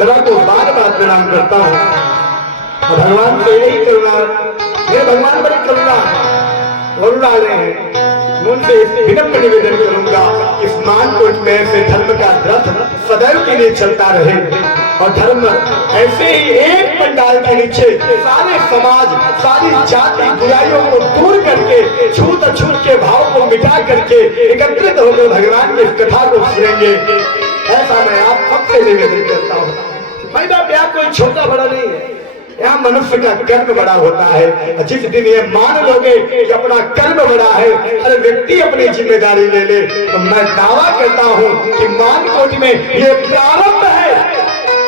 को बार बार प्रणाम करता हूँ और भगवान से यही करुणा, मेरे भगवान बड़ी करुणा वाले हैं। मैं उनसे विनम्र निवेदन करूंगा कि इस मानकोट में से धर्म का रथ सदैव के लिए चलता रहे और धर्म ऐसे ही एक पंडाल के नीचे सारे समाज, सारी जाति बुराइयों को दूर करके, छूत अछूत के भाव को मिटा करके एकत्रित होकर भगवान की कथा को सुनेंगे, ऐसा मैं आप सबसे निवेदन करता हूँ। भाई बाप, यहाँ कोई छोटा बड़ा नहीं है, यहाँ मनुष्य का कर्म बड़ा होता है। जिस दिन ये मान लोगे कि अपना कर्म बड़ा है, हर व्यक्ति अपनी जिम्मेदारी ले ले, तो मैं दावा करता हूँ कि मानकोट में ये प्रारंभ है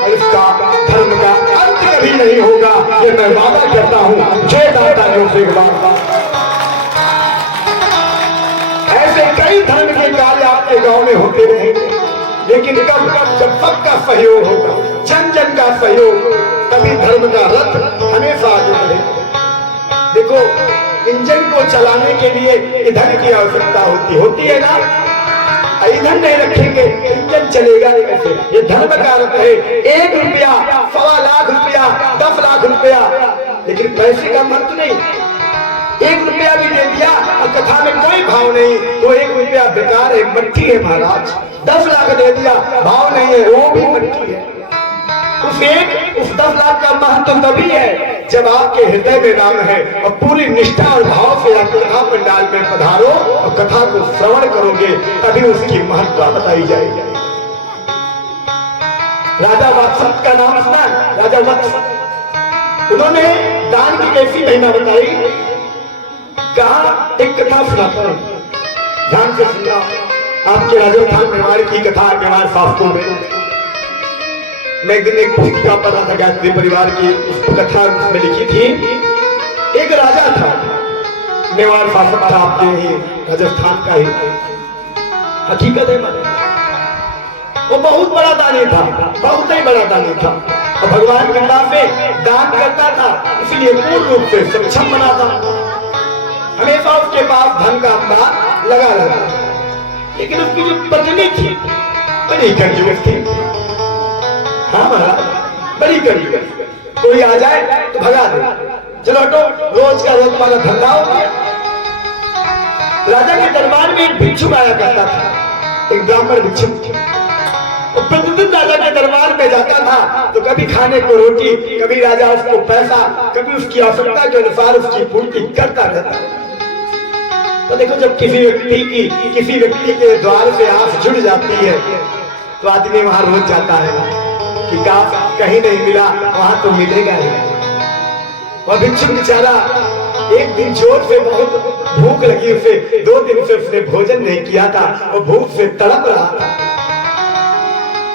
और इसका धर्म का अंत कभी नहीं होगा, ये मैं वादा करता हूँ। जय दाता से ऐसे कई धर्म के कार्य आपके गांव में होते रहेंगे, लेकिन कब जब सबका सहयोग होगा, जन जन का सहयोग, तभी धर्म का रथ हमेशा आगे बढ़ेगा। देखो, इंजन को चलाने के लिए ईंधन की आवश्यकता होती है ना। ईंधन नहीं रखेंगे इंजन चलेगा नहीं कैसे। ये धर्म का रथ है। 1 रुपया, 1.25 लाख रुपया, 10 लाख रुपया, लेकिन पैसे का महत्व नहीं। 1 रुपया भी दे दिया और कथा में कोई भाव नहीं तो 1 रुपया बेकार है, मट्टी है महाराज। 10 लाख दे दिया, भाव नहीं है, वो भी मट्टी है। उस 10 लाख का महत्व तभी है जब आपके हृदय में नाम है और पूरी निष्ठा और भाव से आप कथा पंडाल में पधारो और कथा को श्रवण करोगे, तभी उसकी महत्ता बताई जाएगी। राजा वत्स का नाम सुना? राजा वत्स, उन्होंने दान की कैसी महिमा बताई। कहा, एक कथा सुनाता हूं, ध्यान से सुनना। आपके राजस्थान मेवाड़ की कथा, मेवाड़ शास्त्रों में मैं एक दिन एक पुस्तिका पढ़ रहा था, गायत्री परिवार की कथा में लिखी थी। एक राजा था, मेवाड़ शासक था, आपके ही राजस्थान का ही, हकीकत है माने। वो बहुत बड़ा दानी था, बहुत ही बड़ा दानी था और भगवान कृपा से दान करता था, इसलिए पूर्ण रूप से सक्षम बना था। हमेशा उसके पास धन का अंबार लगा रहता, लेकिन उसकी जो पत्नी थी बड़ी कंजूस थी। हाँ महाराज, बड़ी कंजूस। कोई आ जाए तो भगा दे, चलो हटो, रोज का रोज वाला धंधा हो गया। राजा के दरबार में एक भिक्षुक आया करता था, एक ब्राह्मण भिक्षुक। प्रतिदिन राजा के दरबार में जाता था तो कभी खाने को रोटी, कभी राजा उसको पैसा, कभी उसकी आवश्यकता के अनुसार उसकी पूर्ति करता रहता। तो देखो, जब किसी व्यक्ति के द्वार से आस जुड़ जाती है तो आदमी वहां रोज जाता है कि कहीं नहीं मिला, वहां तो मिलेगा ही। और भिक्षुक बेचारा एक दिन जोर से बहुत भूख लगी उसे, 2 दिन से उसने भोजन नहीं किया था, वो भूख से तड़प रहा था।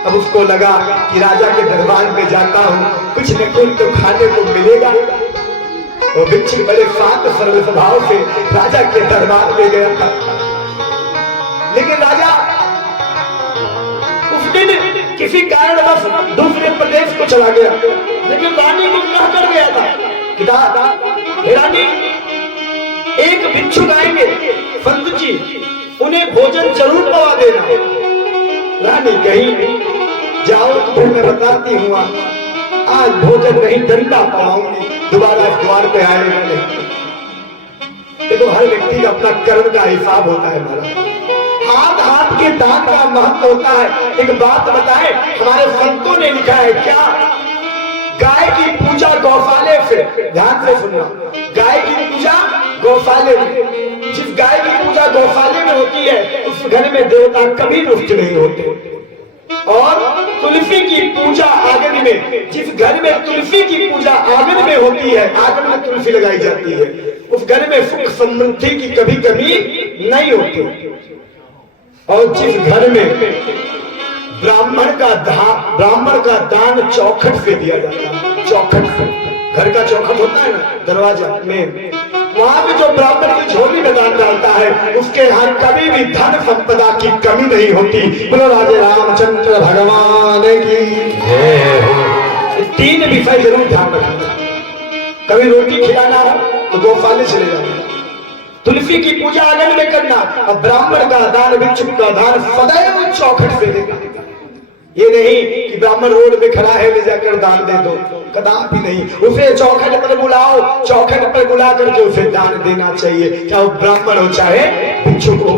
अब उसको लगा कि राजा के दरबार में जाता हूँ, कुछ न कुछ तो खाने को मिलेगा। वो भिक्षुक बड़े शांत सरल स्वभाव से राजा के दरबार में गया था, लेकिन राजा उस दिन किसी कारणवश दूसरे प्रदेश को चला गया। लेकिन रानी को कह कर गया था कि रानी, एक भिक्षुक आएंगे संत जी, उन्हें भोजन जरूर पवा देना। रानी कही, जाओ तो फिर मैं बताती हूँ, आज भोजन नहीं डंडा पवाऊंगी, दोबारा द्वार पे आएगा नहीं। देखो, हर व्यक्ति का अपना कर्म का हिसाब होता है महाराज। हाथ हाथ के दान का महत्व होता है। एक बात बताएं, हमारे संतों ने लिखा है क्या, गाय की पूजा गौशाले से, ध्यान से सुनना, गाय की पूजा गौशाले में। जिस गाय की पूजा गौशाले में होती है उस घर में देवता कभी रुष्ट नहीं होते। और तुलसी की पूजा आंगन में, जिस घर में तुलसी की पूजा आंगन में होती है, आंगन में तुलसी लगाई जाती है, उस घर में सुख समृद्धि की कभी कमी नहीं होती। और जिस घर में ब्राह्मण का दान चौखट से दिया जाता है, चौखट से, घर का चौखट होता है ना दरवाजा में, वहां पे जो ब्राह्मण की झोली में दान डालता है उसके यहाँ कभी भी धन संपदा की कमी नहीं होती। बोलो राजे रामचंद्र भगवान की जय हो। 3 विषय जरूर ध्यान रखना। कभी रोटी खिलाना हो तो गौशाले चले जाना, तुलसी की पूजा आंगन में करना, और ब्राह्मण का दान, भिक्षुक का दान सदैव चौखट से देना। ये नहीं कि ब्राह्मण रोड पे खड़ा है ले जाकर दान दे दो, कदापि नहीं। उसे चौखट पर बुलाओ, चौखट पर बुला करके उसे दान देना चाहिए, चाहे वो ब्राह्मण हो चाहे भिक्षुक हो।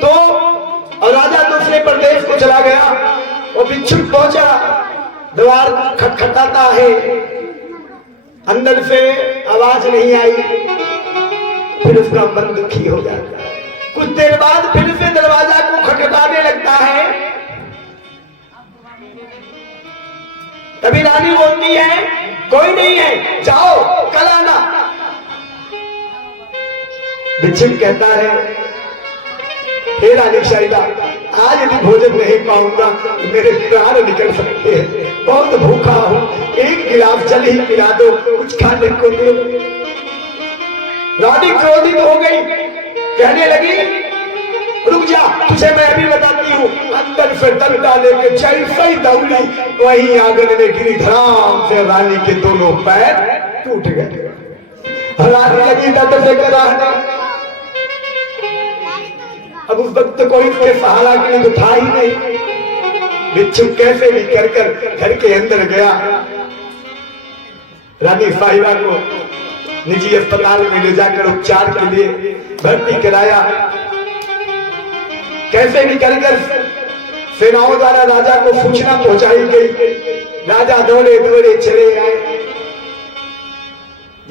तो और राजा दूसरे प्रदेश को चला गया, वो भिक्षुक पहुंचा, द्वार खटखटाता है, अंदर से आवाज नहीं आई, फिर उसका मन दुखी हो जाता है। कुछ देर बाद फिर से दरवाजा को खटखटाने लगता है, तभी रानी बोलती है कोई नहीं है, जाओ कल आना। भिक्षुक कहता है हे रानी शाहिदा, आज यदि भोजन नहीं पाऊंगा मेरे प्राण निकल सकते हैं, बहुत भूखा हूं, एक गिलास जल ही पिला दो, कुछ खाने को दो। रानी क्रोधित हो गई, कहने लगी रुक जा, तुझे मैं अभी बताती हूँ। अंदर से डंडा लेके जैसे ही दौड़ी वहीं आंगन में गिरी, धड़ाम से रानी के दोनों पैर टूट गए। रानी लगी दर्द से कराहने, अब उस वक्त कोई उसके सहारा के लिए तो था ही नहीं। भिक्षुक कैसे भी कर कर घर के अंदर गया, रानी साहिबा को निजी अस्पताल में ले जाकर उपचार के लिए भर्ती कराया। कैसे भी कर कर सेनाओं द्वारा राजा को सूचना पहुंचाई गई, राजा दौड़े दौड़े चले आए।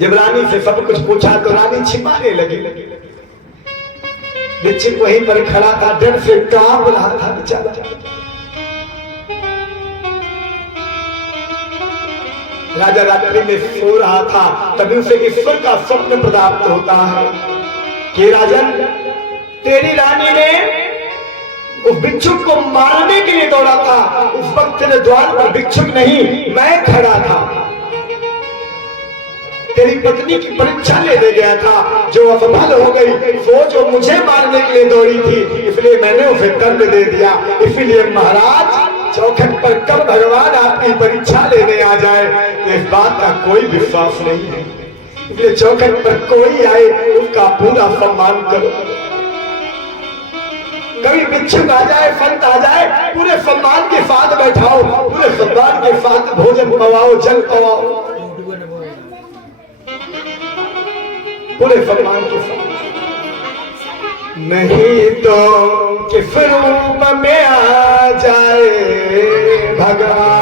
जब रानी से सब कुछ पूछा तो रानी छिपाने लगी। भिक्षुक वहीं पर खड़ा था, डर से कांप रहा था बेचारा। राजा रात्रि में सो रहा था, तभी उसे ईश्वर का स्वप्न प्राप्त होता है कि राजन, तेरी रानी ने उस भिक्षुक को मारने के लिए दौड़ा था, उस वक्त तेरे द्वार पर भिक्षुक नहीं मैं खड़ा था। तेरी पत्नी की परीक्षा लेने गया था, जो असफल हो गई, वो जो मुझे मारने के लिए दौड़ी थी, इसलिए मैंने उसे दंड दे दिया। इसलिए महाराज, चौखट पर कब भगवान आपकी परीक्षा लेने आ जाए इस बात का कोई विश्वास नहीं है, इसलिए चौखट पर कोई आए उसका पूरा सम्मान करो। कभी भिक्षुक आ जाए, संत आ जाए, पूरे सम्मान के साथ बैठाओ, पूरे सम्मान के साथ भोजन पवाओ, जल पवाओ, पूरे सम्मान के साथ। नहीं तो किस रूप में आ जाए भगवान।